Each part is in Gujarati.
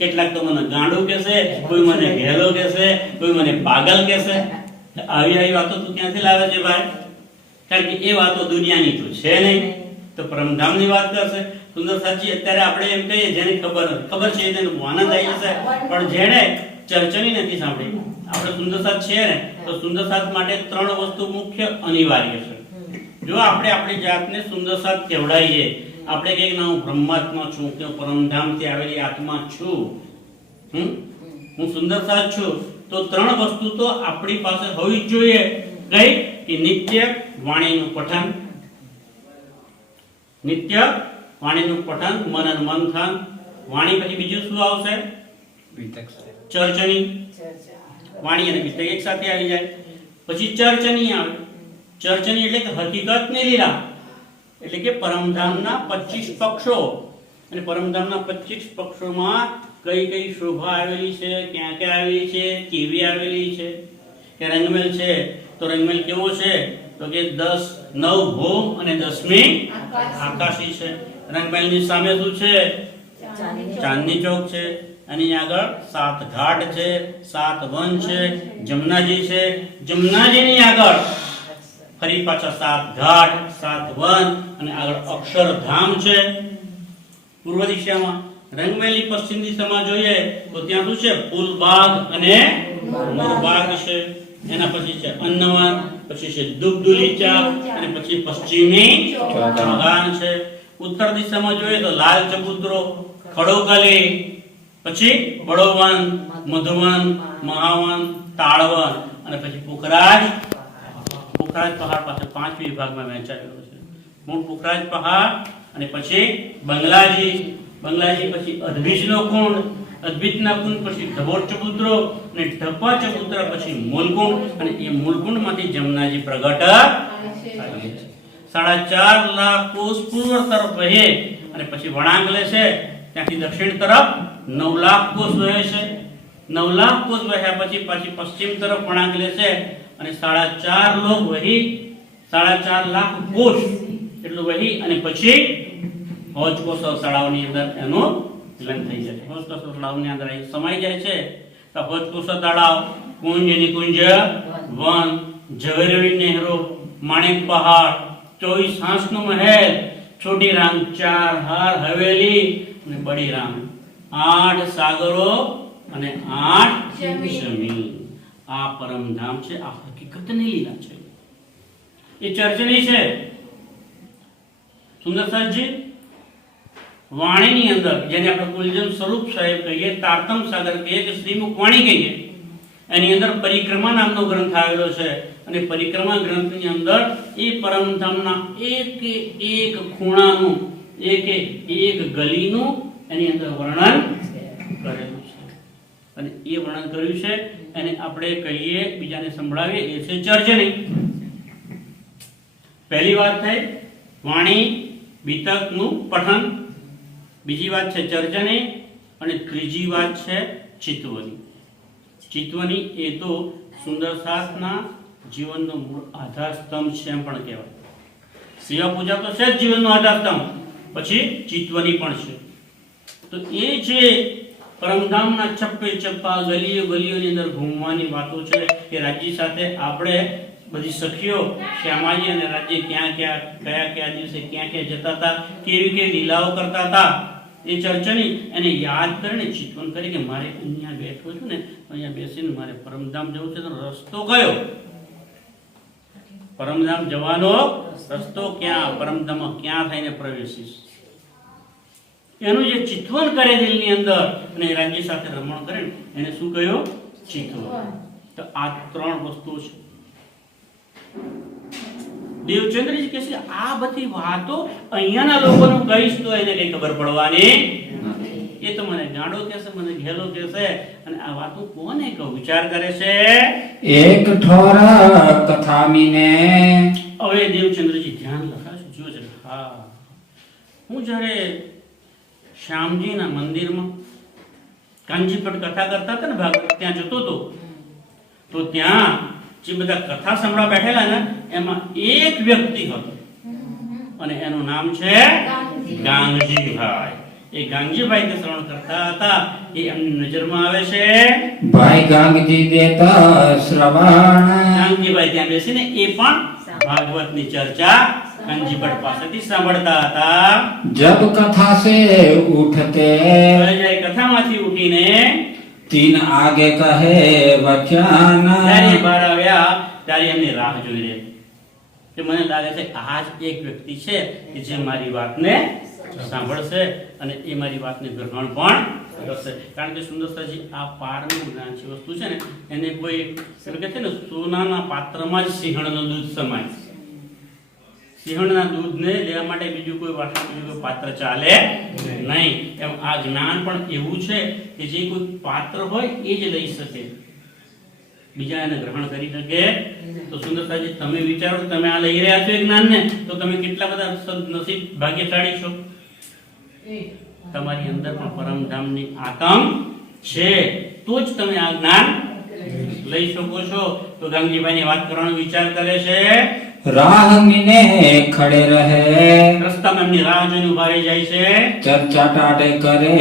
કેટલાક તો મને ગાંડું કહેશે, કોઈ મને ઘેલો કહેશે, કોઈ મને પાગલ કહેશે. આવી વાતો તું ક્યાંથી લાવે છે ભાઈ? કારણ કે એ વાતો દુનિયાની તો છે નહીં. તો પરમધામની વાત કરશે. સુંદર સાચી અત્યારે આપણે એમ કહીએ જેને ખબર છે તેને આનંદ આવી જશે, પણ જેને ચર્ચની નથી સાંભળી. આપણે સુંદર સાથ છે ને, તો સુંદર સાથ માટે 3 વસ્તુ મુખ્ય અનિવાર્ય છે. જો આપણે આપણી જાતને સુંદર સાથ કહેવડાવીએ, આપણે કહીએ કે હું બ્રહ્માત્મા છું, કે પરમધામથી આવેલી આત્મા છું, હું સુંદર સાથ છું, તો ત્રણ વસ્તુ તો આપણી પાસે હોવી જ જોઈએ. કઈ? કે નિત્ય વાણીનું પઠન, નિત્ય વાણીનું પઠન, મનન મંથન. વાણી પછી બીજું શું આવશે? ચર્ચની. વાણી અને વિતક એક સાથે આવી જાય. પછી ચર્ચની આવે. ચર્ચની એટલે કે હકીકતની લીલા, એટલે કે પરમધામના 25 પક્ષો. અને પરમધામના 25 પક્ષોમાં કઈ કઈ શોભા આવેલી છે, ક્યાં ક્યાં આવેલી છે, કેવી આવેલી છે. કે રંગમેલ છે તો રંગમેલ કેવો છે? તો કે 9 ભોગ અને 10મી આકાશી છે. રંગમેલની સામે શું છે? ચાંદની ચોક છે. અને આગળ 7 ઘાટ છે, 7 વન છે, જમનાજી છે. જમનાજીની આગળ ફરી પાછા 7 ઘાટ, 7 વન અને આગળ અક્ષરધામ છે પૂર્વ દિશામાં. રંગમેલની પશ્ચિમ દિશામાં જોઈએ તો ત્યાં શું છે? ફૂલબાગ અને મોરબાગ છે. એના પછી છે અન્નવન, પછી છે દુગ્ધુલીચા અને પછી પશ્ચિમી ચોગાન છે. ઉત્તર દિશામાં જોઈએ તો લાલ ચબૂતરો, ખડોકલી, પછી બળોવન, મધુવન, મહાવન, તાળવન અને પછી પુખરાજ. પુખરાજ પહાડ પાસે 5 વિભાગમાં વહેંચાયેલો છે. મૂળ પુખરાજ પહાડ અને પછી બંગલાજી, બંગલાજી પછી અદ્ભિજનો કુંડ, અદ્ભિજના કુંડ પછી ઢબોર ચબૂતરો અને ઢપા ચબૂતરા પછી મૂલકુંડ અને એ મૂલકુંડમાંથી જમનાજી પ્રગટ થાય છે. 4.5 લાખ કોષ પૂર્વ તરફ વહે અને પછી વળાંક લે છે. ત્યાંથી દક્ષિણ તરફ 9 લાખ કોષ વહે છે. 9 લાખ કોષ વહ્યા પછી પશ્ચિમ તરફ વળાંક લે છે અને 4.5 લોક વહી 4.5 લાખ કોષ એટલું વહી અને પછી હોજકોષ તળાવની અંદર એનું મિલન થઈ જાય. હોજકોષ તળાવની અંદર સમાઈ જાય છે. તો હોજકોષ તળાવ, કુંજની કુંજ વન, ઝવેરવી નહેરો, માણેક પહાડ, 24 હાંસનો મહેલ, છોટી રામ 4 હાર હવેલી અને બડી રામ 8 સાગરો અને 8 જમીન. આ પરમધામ છે. આ હકીકતની લીલા છે. એ ચર્ચની છે. સુંદરસાજી વાણીની અંદર જેને આપણે કુલજન સ્વરૂપ સાહેબ કહીએ, તારતમ સાગર કહીએ કે શ્રીમુખ વાણી કહીએ, એની અંદર પરિક્રમા નામનો ગ્રંથ આવેલો છે. અને પરિક્રમા ગ્રંથની અંદર એ પરમધામના એક એક ખૂણાનું, એક એક ગલીનું એની અંદર વર્ણન કરેલું છે. અને એ વર્ણન કર્યું છે એને આપણે કહીએ, બીજાને સંભળાવીએ, એ છે ચર્ચની. પહેલી વાત થઈ વાણી બીતકનું પઠન, બીજી વાત છે ચર્ચની અને ત્રીજી વાત છે ચિત્વની. ચિત્વની એ તો સુંદરસાસના જીવનનો મૂળ આધાર સ્તંભ છે એમ પણ કહેવાય. સેવા પૂજા તો છે જ જીવનનો આધાર સ્તંભ, પછી ચિત્વની પણ છે. તો એ જે પરમધામના ચપ્પે ચપ્પા ગલીઓ ગલીઓની અંદર ઘૂમવાની વાતો છે કે રાજ્ય સાથે આપણે બધી સખીઓ શ્યામાજી અને રાજ્ય ક્યાં ક્યાં કયા કયા દિવસે ક્યાં ક્યાં જતા હતા, કેવી કેવી લીલાઓ કરતા હતા, એ ચર્ચની એને યાદ કરીને ચિંતન કરી કે મારે અહીંયા બેઠો છું ને, અહીંયા બેસીને મારે પરમધામ જવું છે તો રસ્તો કયો? પરમધામ જવાનો રસ્તો ક્યાં? પરમધામમાં ક્યાં થઈને પ્રવેશીશ? એનું જે ચિંતન કરે દિલની અંદર અને રાજ્ય સાથે રમણ કરે એને શું કહ્યું? ચિંતન. તો આ 3 વસ્તુ છે. દેવચંદ્રજી કહે છે આ બધી વાતો અહીંયાના લોકોનું કહીશ તો એને કઈ ખબર પડવાની એ તો મને ગાંડો કહેશે, મને ઘેલો કહેશે. અને આ વાતો કોને કહું? વિચાર કરે છે. એક ઠોર કથામીને. હવે દેવચંદ્રજી ધ્યાન લખાશે. જો છે હા, હું જ્યારે શ્યામજીના મંદિરમાં કાંજીપટ કથા કરતા હતા ને ભાગવત, ત્યાં જતો હતો તો ત્યાં જે બધા કથા સાંભળવા બેઠેલા ને એમાં એક વ્યક્તિ હતો અને એનું નામ છે ગાંગજીભાઈ. એ ગાંગજીભાઈ ને શ્રવણ કરતા હતા. એ એમની નજરમાં આવે છે. ભાઈ ગાંગજી દેતા શ્રવણ. ગાંગજીભાઈ ત્યાં બેસીને એ પણ ભાગવતની ચર્ચા કાંજીપટ પાસેથી સાંભળતા હતા. જબ કથા સે ઉઠતે. કથામાંથી ઉઠીને 3 આગે કહે વચન. ત્યારે બહાર આવ્યા ત્યારે એમની રાહ જોઈ રહે કે મને લાગે છે આ જ એક વ્યક્તિ છે કે જે મારી વાતને સાંભળશે અને એ મારી વાતને ગ્રહણ પણ રસ છે. કારણ કે સુંદરતાજી આ પારનું જ્ઞાન છે વસ્તુ છે ને એને કોઈ એટલે કે છે ને સોનાના પાત્રમાં જ સિંહણનું દૂધ સમાય. સિંહણના દૂધને લેવા માટે બીજું કોઈ વાસણ બીજું કોઈ પાત્ર ચાલે નહીં. એમ આ જ્ઞાન પણ એવું છે કે જે કોઈ પાત્ર હોય એ જ લઈ શકે, બીજા એને ગ્રહણ કરી શકે. તો સુંદરતાજી તમે વિચારો, તમે આ લઈ રહ્યા છો એ જ્ઞાનને, તો તમે કેટલા બધા નસીબ ભાગ્યશાળી છો. તમારી અંદર પણ પરમધામની આતમ છે, તો જ તમે આ જ્ઞાન લઈ શકો છો. તો ગાંગજીભાઈની વાત કરવાનો વિચાર કરે છે. રાહ મીને ખડે રહે, રસ્તામાં એમની રાહ જોઈને ઉભા રહી જાય છે. ચર્ચા ટાટે કરે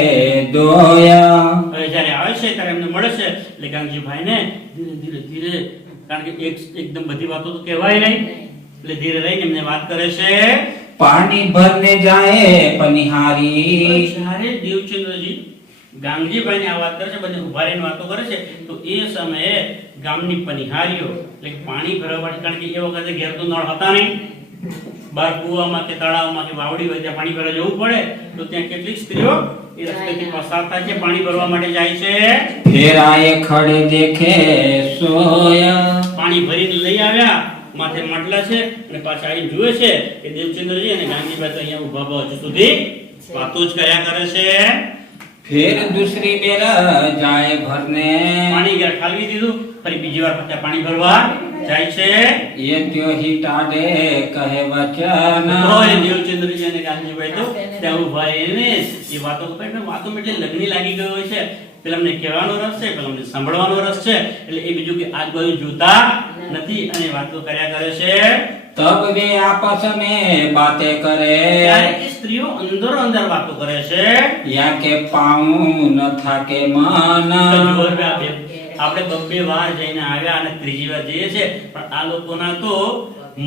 દોયા. હવે જ્યારે આવે છે ત્યારે એમને મળે છે એટલે ગાંગજીભાઈને ધીરે ધીરે ધીરે, કારણ કે એકદમ બધી વાતો તો કહેવાય નહીં, એટલે ધીરે રહીને એમને વાત કરે છે. પાણી ભરને જાય પનિહારી. જ્યારે દેવચંદ્રજી ગાંગજીભાઈને આ વાત કરે છે, બધે ઉભા રહીને વાતો કરે છે, તો એ સમયે ગામની પનિહારીઓ એટલે કે પાણી ભરવા માટે, કારણ કે એ વખતે ઘેર તો નળ હતા નહીં, બહાર કૂવામાં કે તળાવમાં કે વાવડી હોય ત્યાં પાણી ભરવા જવું પડે, તો ત્યાં કેટલીક સ્ત્રીઓ એ રસ્તેથી પસાર થાય છે, પાણી ભરવા માટે જાય છે. ફેરાએ ખડે દેખે સોયા. પાણી ભરીને લઈ આવ્યા, માથે માટલા છે, અને પાછા આવીને જુએ છે કે દેવચંદ્રજી અને ગાંધીભાઈ તો અહીંયા ઉભા હજુ સુધી વાતો જ કર્યા કરે છે. ફેર દૂસરી બેર જાય ભરને, પાણી ઘેર ઠાલવી દીધું, ફરી બીજી વાર પાછા પાણી ભરવા જાય છે. એ ત્યો હી ટાડે કહે વચન. તોય દેવચંદ્રજી અને ગાંધીભાઈ તો ત્યાં ઉભા રહીને એ વાતો કરતા, એટલે વાતો એટલે લગ્ની લાગી ગયો હોય છે. પેલા અમને કહેવાનો રસ છે, પેલા અમને સાંભળવાનો રસ છે, એટલે એ બીજું કે આજુબાજુ જોતા નથી અને વાતો કર્યા કરે છે. તબ વે આપસ में बातें करे, ત્યારે એ સ્ત્રીઓ અંદરો અંદર વાતો કરે છે. યા કે પાઉં ન થાકે મન. આપણે બબ્બે વાર જઈને આવ્યા અને ત્રીજી વાર જઈએ છે, પણ આ લોકોના તો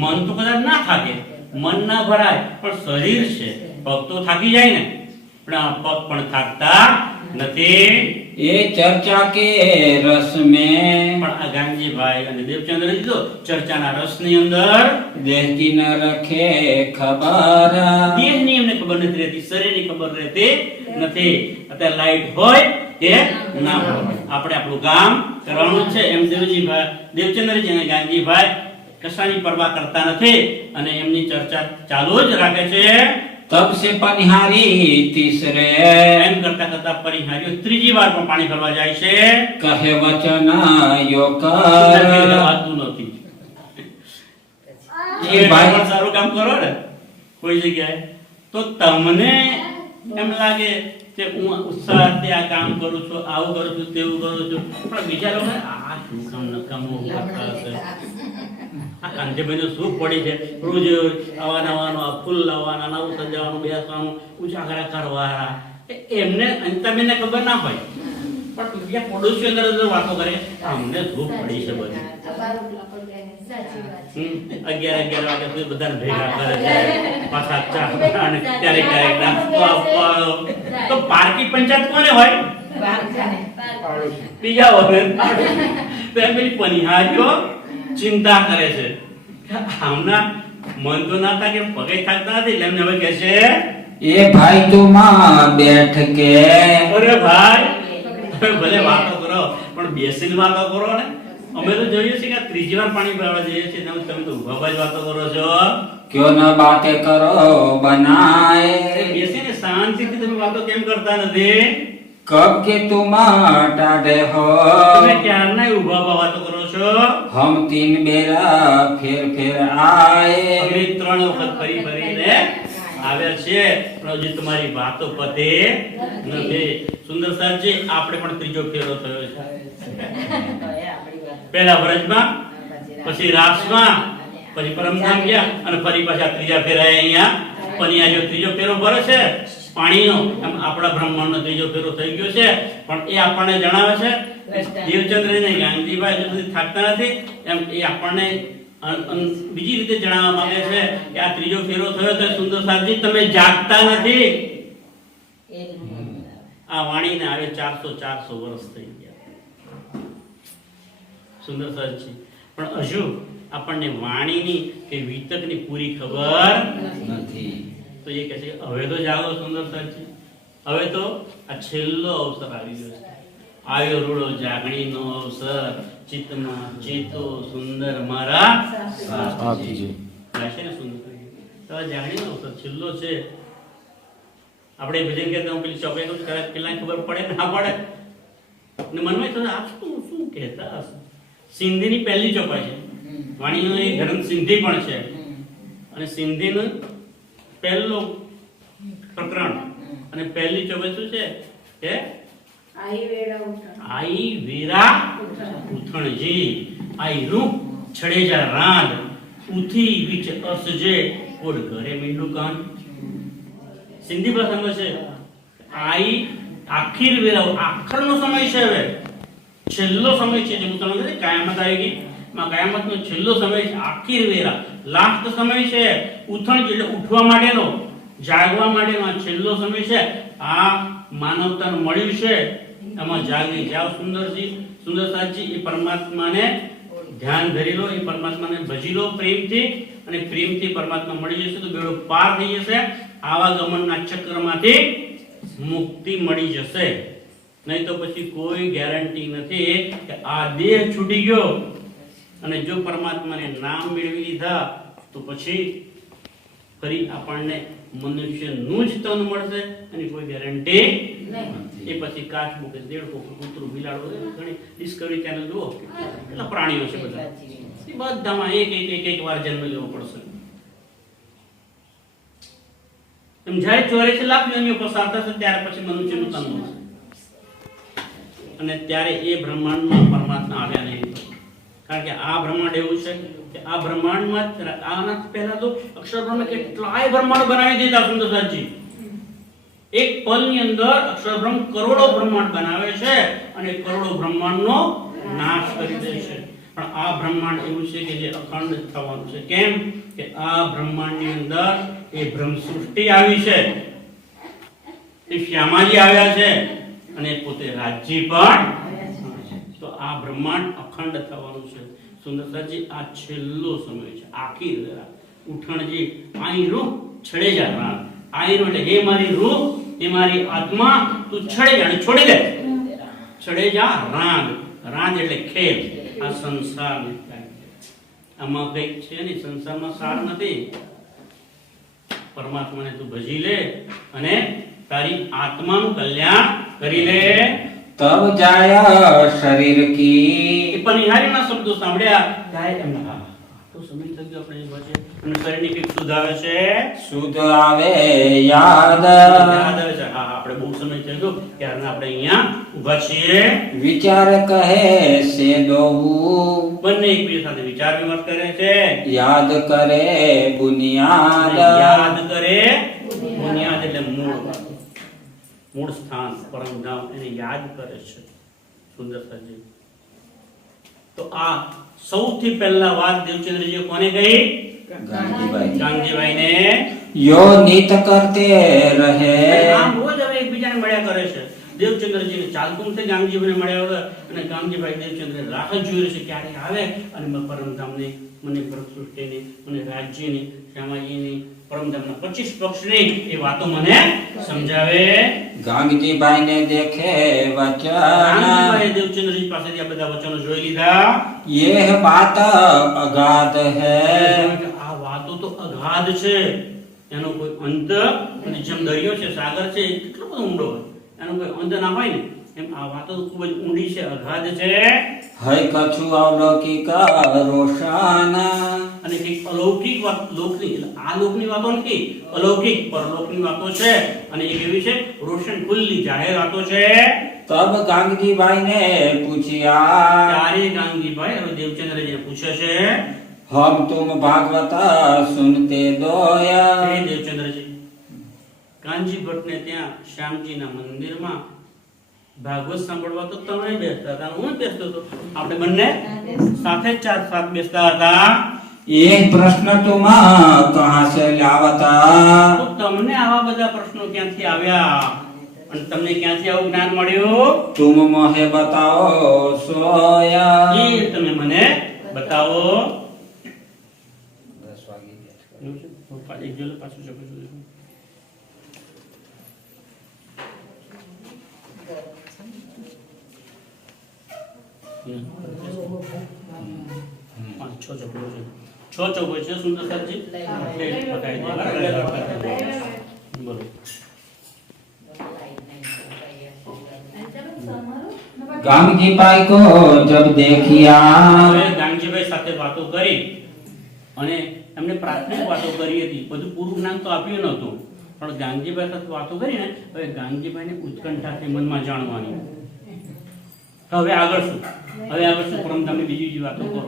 મન તો કદાચ ના થાકે, મન ના ભરાય, પણ શરીર છે, પગ તો થાકી જાય ને, પણ આ પગ પણ થાકતા નથી. એ ચર્ચા કે રસ में, પણ આ ગાંધીભાઈ અને દેવચંદ્રજી તો ચર્ચાના રસની અંદર દેહ કી ન રખે ખબર. દેહની એમને ખબર નથી રહેતી, શરીરની ખબર રહેતી નથી. અત્યારે લાઈટ હોય કે ના હોય, આપણે આપણું કામ કરવાનું છે. એમ દેવચંદ્રજી અને ગાંધીભાઈ કશાની પરવા કરતા નથી અને એમની ચર્ચા ચાલુ જ રાખે છે. તબ સે પનિહારી તીસરે, એમ કરતા કરતા પરિહારીઓ ત્રીજી વાર પણ પાણી ભરવા જાય છે. કહે વચન યો સુંદરજી કર. કહેવાતું નથી. એ ભાઈ પણ સારું કામ કરો ને કોઈ જગ્યાએ, તો તમને એમ લાગે કે હું ઉત્સાહથી આ કામ કરું છું, આવું કરું છું, તેવું કરું છું, પણ બીજા લોકો આ શું કામ નકામું કરતા હશે, આ કાંતિભાઈને શું પડી છે, રોજ આવવાનું, આ ફૂલ લાવવાના, નવું સજાવવાનું, બેસવાનું, ઉજાગરા કરવા, એમને અંતાબેનને ખબર ના હોય, પણ બીજા પડોશીઓ અંદર અંદર વાતો કરે, અમને ધૂપ પડી છે બધી. 11 વાગે સુધી બધાને ભેગા કરે છે, પાછા ચા અને ક્યારેક ક્યારેક નાસ્તો આપવાનો. તો પારકી પંચાયત કોને હોય? બીજા હોય. તો એમ પેલી પનિહારીઓ ચિંતા કરે છે કે આમના મન તો ના થાય કે પગે થાકતા નથી, એટલે એમને હવે કહે છે, એ ભાઈ તું માં બેઠ કે. અરે ભાઈ ભલે વાતો કરો પણ બેસીને વાતો કરો ને. અમે તો જોઈએ છે કે આ ત્રીજી વાર પાણી ભરવા જઈએ છીએ, તમે તો ઉભા જ વાતો કરો છો. ક્યો ન બાતે કરો બનાય. બેસીને શાંતિથી તમે વાતો કેમ કરતા નથી? કબ કે તુમ ટાઢે હો, તમે ક્યારના ઉભા ઉભા વાતો કરો છો? હમ તીન બેરા ફેર ફેર આયે. અમે 3 વખત ફરી ફરીને આવ્યા છે, પણ હજી તમારી વાતો પતે નથી. સુંદર સાહેબજી, આપણે પણ ત્રીજો ફેરો થયો છે. પહેલા વ્રજમાં, પછી રાસમાં, પછી પરમધામ ગયા અને ફરી પાછા ત્રીજા ફેરાએ અહીંયા પનિયારીઓ ત્રીજો ફેરો ભરે છે પાણીનો. એમ આપણા બ્રહ્માંડનો ત્રીજો ફેરો થઈ ગયો છે, પણ એ આપણને જણાવે છે દેવચંદ્રજી અને ગાંધીભાઈ હજુ સુધી થાકતા નથી. એમ એ આપણને બીજી રીતે જણાવવા માંગે છે કે આ ત્રીજો ફેરો થયો તો સુંદર સાહેબજી તમે જાગતા નથી. આ વાણીને આવે 400 વર્ષ થઈ ગયા સુંદર સાહેબજી, પણ હજુ આપણને વાણીની કે વિતકની પૂરી ખબર નથી. તો એ કહે છે હવે તો જાગો સુંદર સાહેબજી, હવે તો આ છેલ્લો અવસર આવી ગયો છે. આવ્યો રૂડો જાગણીનો અવસર, ચિત્તમાં ચેતો સુંદર મારા સાથીજી. ગાશે ને સુંદર. તો આ જાગણીનો અવસર છેલ્લો છે. આપણે ભજન કહેતા હું પેલી ચોપાઈ કરું કદાચ પેલા ખબર પડે ના પડે ને મનમાં થતું આ શું કહેતા હશે. સિંધીની પહેલી ચોપાઈ છે. વાણીનો એ ગ્રંથ સિંધી પણ છે અને સિંધીનું પહેલું પ્રકરણ અને પહેલી ચોપાઈ શું છે કે આઈ વેરા ઉથણજી આઈ રૂપ છડેજા રાંદ ઉથી વિચ અસજે કોડ ઘરે મીંડું કાન. સિંધી ભાષામાં છે આઈ આખીર વેરા, આખરનો સમય છે. હવે છેલ્લો સમય છે. જેમ તમે કહે કયામત આવી ગઈ, માં કયામતનો છેલ્લો સમય છે. આખીર વેરા લાસ્ટ સમય છે. ઉથણ એટલે ઉઠવા માટેનો, જાગવા માટેનો આ છેલ્લો સમય છે. આ માનવતાને મળ્યું છે, એમાં જાગી જાઓ. સુંદરસાજી એ પરમાત્માને ધ્યાન ધરી લો, એ પરમાત્માને ભજી લો પ્રેમથી, અને પ્રેમથી પરમાત્મા મળી જશે તો બેડો પાર થઈ જશે. આવા ગમનના ચક્રમાંથી મુક્તિ મળી જશે. નહીં તો પછી કોઈ ગેરંટી નથી કે આ દેહ છૂટી ગયો અને જો પરમાત્માને નામ મેળવી લીધા તો પછી ફરી આપણને મનુષ્યનું જ તન મળશે અને કોઈ ગેરંટી એ પછી કાચ મૂકે, દેડકો, કૂતરું, બિલાડો, ઘણી ડિસ્કવરી ચેનલ જુઓ, એટલા પ્રાણીઓ છે બધા. એ બધામાં એક વાર જન્મ લેવો પડશે. એમ જાય 84 લાખ યોનિઓ પસાર થશે ત્યારે પછી મનુષ્યનું તન મળશે. અને ત્યારે એ બ્રહ્માંડમાં પરમાત્મા આવ્યા નહીં. કારણ કે આ બ્રહ્માંડ એવું છે કે આ બ્રહ્માંડમાં આના પહેલા તો અક્ષરબ્રહ્મ કેટલાય બ્રહ્માંડ બનાવી દીધા સુંદરસાજી. એક પલની અંદર અક્ષરબ્રહ્મ કરોડો બ્રહ્માંડ બનાવે છે અને કરોડો બ્રહ્માંડનો નાશ કરી દે છે. પણ આ બ્રહ્માંડ એવું છે કે જે અખંડ થવાનું છે. કેમ કે આ બ્રહ્માંડની અંદર એ બ્રહ્મ સૃષ્ટિ આવી છે, એ શ્યામાજી આવ્યા છે અને પોતે રાજજી પણ. તો આ બ્રહ્માંડ અખંડ થવાનું છે. સુંદરસાજી આ છેલ્લો સમય છે. આખી ઉઠણજી આઈ રૂહ છડે જા રામ. આઈ રૂહ એટલે હે મારી રૂહ, હે મારી આત્મા, તું છડે જા, છોડી દે. છડે જા રાંદ. રાંદ એટલે ખેલ. આ સંસાર આમાં કઈક છે ને, સંસારમાં સાર નથી. પરમાત્માને તું ભજી લે અને તારી આત્માનું કલ્યાણ કરી લે. તબ જાય શરીર કી. એ પનિહારીના શબ્દો સાંભળ્યા જાય એમના તો સમય થઈ ગયો આપણે એ વાંચે અને શરીરની કઈક સુધ આવે છે, શુદ્ધ આવે યાદ. યાદ આવે છે. હા આપણે બહુ સમય થઈ ગયો ત્યારે આપણે અહીંયા ઊભા છીએ. વિચાર કહે સે દોવું. બંને એકબીજા સાથે વિચાર વિમર્શ કરે છે. યાદ કરે બુનિયાદ. યાદ કરે બુનિયાદ એટલે મૂળ સ્થાન, પરમધામ, એને યાદ કરે છે સુંદરસાજી. તો આ સૌથી પહેલા વાત દેવચંદ્રજી કોને કહી? ગાંધીભાઈને. યો નિત કરતે રહે. આમ રોજ હવે એકબીજાને મળ્યા કરે છે. દેવચંદ્રજીને ચાલતું છે ગાંધીભાઈને મળ્યા વગર, અને ગાંધીભાઈ દેવચંદ્ર રાહ જોઈ રહે છે ક્યારે આવે અને પરમધામની, મને ભરત સૃષ્ટિની, મને રાજ્યની, શ્યામાજીની, પરમધામના 25 પક્ષની એ વાતો મને સમજાવે. ગાંગજીભાઈ ને દેખે વચન. દેવચંદ્રજી પાસેથી આ બધા વચનો જોઈ લીધા. યહ બાત અગાધ હૈ. આ વાતો તો અગાધ છે, એનો કોઈ અંત નથી. જેમ દરિયો છે, સાગર છે, એ કેટલો બધો ઊંડો હોય, એનો કોઈ અંત ના હોય ને, એમ આ વાતો તો ખૂબ જ ઊંડી છે, અગાધ છે. હૈ કछु અલૌકિક રોશન. અને કઈક અલૌકિક વાત, લોકની એટલે આ લોકની વાતો નથી, અલૌકિક પરલોકની વાતો છે. અને એ કેવી છે? રોશન, ખુલ્લી જાહેર વાતો છે. તબ ગાંગજીભાઈ ને પૂછ્યા. ત્યારે ગાંગીભાઈ હવે દેવચંદ્રજીને પૂછે છે, હમ તુમ ભાગવત સુનતે દોયા. હે દેવચંદ્રજી, કાનજી ભટ્ટને ત્યાં શ્યામજીના મંદિરમાં ભાગવત સાંભળવા તો તમે બેસતા હતા, હું બેસતો હતો, આપણે બંને સાથે જ સાથ બેસતા હતા. એક પ્રશ્ન તુમ કહા સે લાવતા. તો તમને આવા બધા પ્રશ્નો ક્યાંથી આવ્યા અને તમને ક્યાંથી આવું જ્ઞાન મળ્યું? તુમ મોહે બતાઓ સોયા. એ તમે મને બતાવો. 10 વાગી ગયા. એક જોલે પાછું શકો છો. પાંચ છ ચોપડો છે, છ ચોપડો છે સુંદર સાજી પકડી દે બોલો गांगीबाई को जब देखिया હવે ગાંગજીભાઈ સાથે વાતો કરી અને એમને પ્રાથમિક વાતો કરી હતી, બધું પૂરું જ્ઞાન તો આપ્યું નહોતું, પણ ગાંગજીભાઈ સાથે વાતો કરી ને હવે ગાંગજીભાઈને ઉત્કંઠા થઈ મનમાં જાણવાની. હવે આગળ શું પરમધામની બીજી બીજી વાતો કરો.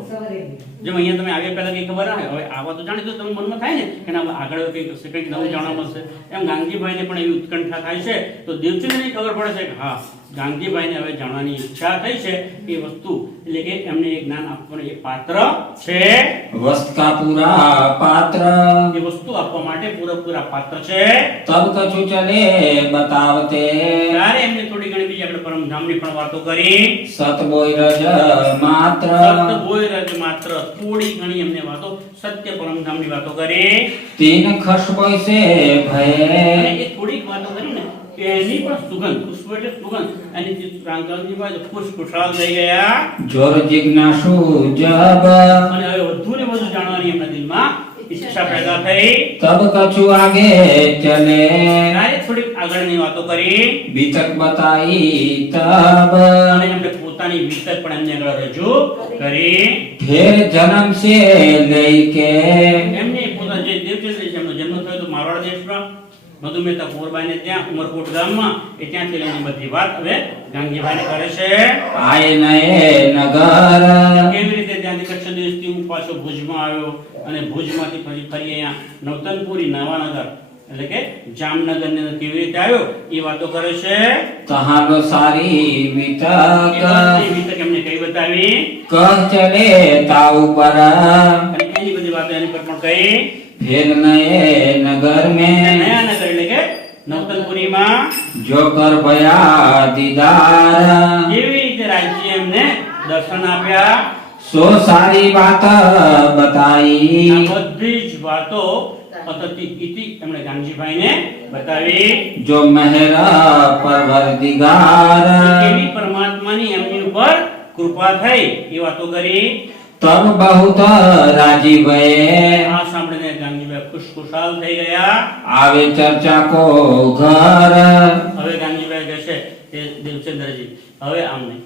જેમ અહીંયા તમે આવ્યા પહેલા કઈ ખબર ના હોય, હવે આ વાતો જાણી તો તમે મનમાં થાય ને કે ના આગળ કંઈક નવું જાણવા મળશે, એમ ગાંગજીભાઈને પણ એવી ઉત્કંઠા થાય છે. તો દેવચંદ્રને ખબર પડે છે કે હા ગાંગજીભાઈને હવે જાણવાની ઈચ્છા થઈ છે, એ વસ્તુ એટલે કે એમને એક જ્ઞાન આપવાનું એક પાત્ર છે, वस्त का पूरा पात्र એ વસ્તુ આપવા માટે પૂરેપૂરા પાત્ર છે. तब कछु चले बतावते ત્યારે એમને થોડી ઘણી બીજી આપણે પરમધામની પણ વાતો કરી. सत बोई रज मात्र સત્ય બોય રજ માત્ર થોડી ઘણી એમને વાતો સત્ય પરમધામની વાતો કરી. तीन खस बोई से અને भय એ થોડીક વાતો કરી ને કે એની પણ સુગંધ, ખુશ્બુ એટલે સુગંધ, એની જે રાંગલજીભાઈ તો ખુશખુશાલ થઈ ગયા. जोर जिज्ञासु जब અને હવે વધુ ને વધુ જાણવાની એમના દિલમાં ઈચ્છા પેદા થઈ. तब कछु आगे चले ત્યારે થોડીક આગળની વાતો કરી बीतक बताई तब અને એમને પોતાની વિગત પણ એમને આગળ રજૂ કરી. ढेर जन्म से लेके એમને પોતા જે દેવચંદ્ર છે એમનો જન્મ થયો તો મારવાડ દેશમાં મધુમેતા કુંવરબાઈને ત્યાં ઉમરકોટ ગામમાં, એ ત્યાંથી લઈને બધી વાત હવે ગાંગીભાઈને કરે છે. आए नए नगर કેવી રીતે ત્યાંથી કચ્છ દેશથી હું પાછો ભુજમાં આવ્યો અને ભુજમાંથી ફરી અહીંયા નવતનપુરી નવાનગર એટલે કે જામનગર ની અંદર કેવી રીતે આવ્યો એ વાતો કરે છે. तहारो सारी એ वितक બધી વિગત એમને કઈ બતાવી कह चले ताऊ पर અને એની બધી વાતો એની પર પણ કઈ. फिर नए नगर में નયા નગર એટલે કે નવતનપુરીમાં जो कर भया दीदार કેવી રીતે રાજ્ય એમને દર્શન આપ્યા. सो सारी बात बताई આ બધી જ વાતો અતતિ ઇતિ એમણે ગાંગીભાઈને બતાવી. जो मेहर परवरदिगार કેવી પરમાત્માની એમની ઉપર કૃપા થઈ એ વાતો કરી. तब बहुत राजी भये આ સાંભળીને ગાંગીભાઈ ખુશખુશાલ થઈ ગયા. आवे चर्चा को घर હવે ગાંગીભાઈ કહે છે કે દેવચંદ્રજી હવે આમ નહીં,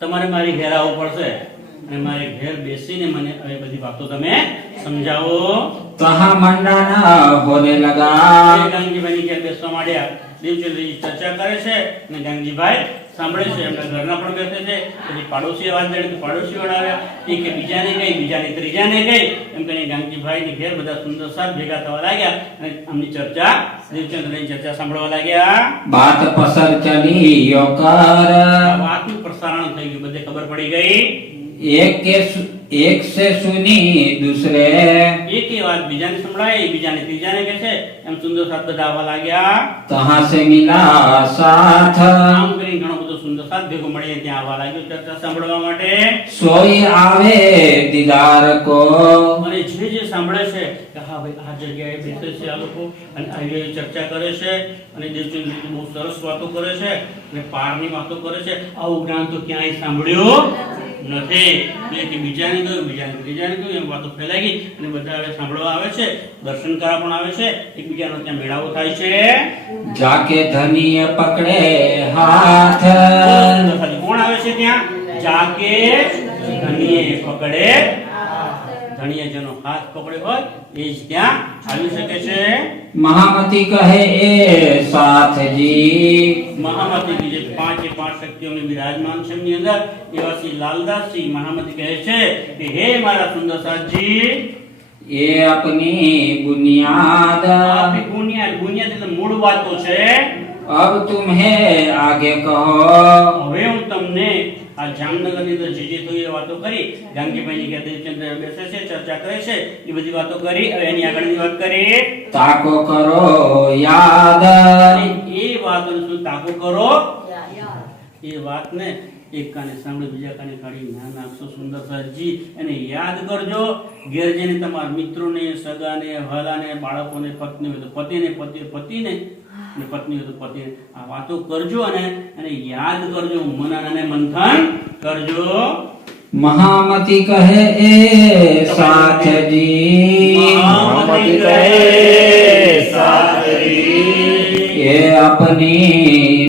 તમારે મારી ઘેર આવવું પડશે અને મારે ઘેર બેસીને મને હવે બધી વાતો તમે સમજાવો. तहा मंडन होने लगा એ ગાંગીભાઈની ઘેર બેસવા માંડ્યા. દેવચંદ્રજી ચર્ચા કરે છે અને ગાંગીભાઈ સાંભળે છે. એમના ઘરના પણ બેસે છે. પછી પાડોશી વાત જાણે તો પાડોશી વડાવ્યા, એ કે બીજાને ગઈ, બીજાને ત્રીજાને ગઈ, એમ કરીને ગાંગીભાઈની ઘેર બધા સુંદર સાથ ભેગા થવા લાગ્યા અને આમની ચર્ચા દેવચંદ્રની ચર્ચા સાંભળવા લાગ્યા. बात पसर चली यो कर આ વાતનું પ્રસારણ થઈ ગયું, બધે ખબર પડી ગઈ. एक से सुनी दूसरे એકે વાત બીજાને સંભળાય, બીજાને ત્રીજાને કહે છે, એમ સુંદર સાથ બધા આવવા લાગ્યા. तहाँ से मिला साथ આમ કરીને ઘણો બધો સુંદર સાથ ભેગો મળીને ત્યાં આવવા લાગ્યો ચર્ચા સાંભળવા માટે. सोई आवे दीदार को અને જે સાંભળે છે કે હા ભાઈ આ જગ્યાએ બેસે છે આ લોકો અને આવી ચર્ચા કરે છે અને દેવચંદ્રજી બહુ સરસ વાતો કરે છે અને પારની વાતો કરે છે, આવું જ્ઞાન તો ક્યાંય સાંભળ્યું નથી. એટલે કે બીજાને કહ્યું, બીજાને ત્રીજાને કહ્યું, એમ વાતો ફેલાઈ ગઈ અને બધા હવે સાંભળવા આવે છે, દર્શન કરવા પણ આવે છે, એકબીજાનો ત્યાં મેળાવો થાય છે. जाके धनीय पकड़े हाथ કોણ આવે છે ત્યાં? જાકે ધણીએ પકડે. ધણીએ જેનો હાથ પકડ્યો હોય એ જ ત્યાં આવી શકે છે. महामती कहे ए साथ जी મહામતી की જે પાંચે પાંચ શક્તિઓની વિરાજમાન છે એમની અંદર એવા શ્રી લાલદાસજી મહામતી કહે છે કે હે મારા સુંદર સાથજી, ये अपनी बुनियाद આપણી બુનિયાદ એટલે મૂળ વાતો છે. अब तुम्हें आगे कहो હવે હું તમને આ જામનગરની અંદર જે તો એ વાતો કરી, ગાંગીભાઈની કે દેવચંદ્ર બેસે છે, ચર્ચા કરે છે, એ બધી વાતો કરી. હવે એની આગળની વાત કરી. ताको करो याद અને એ વાતને શું તાકો કરો, એ વાતને એક કાને સાંભળી બીજા કાને કાઢી જ્ઞાન આપશો સુંદર સાજી, એને યાદ કરજો. ઘેર જઈને તમારા મિત્રોને, સગાને, વહાલાને, બાળકોને, પત્ની હોય તો પતિને, પતિને અને પત્ની હોય તો પત્ની આ વાતો કરજો અને યાદ કરજો, મનન અને મંથન કરજો. મહામતી કહે એ સાચજી, મહામતી કહે સાચજી, એ આપની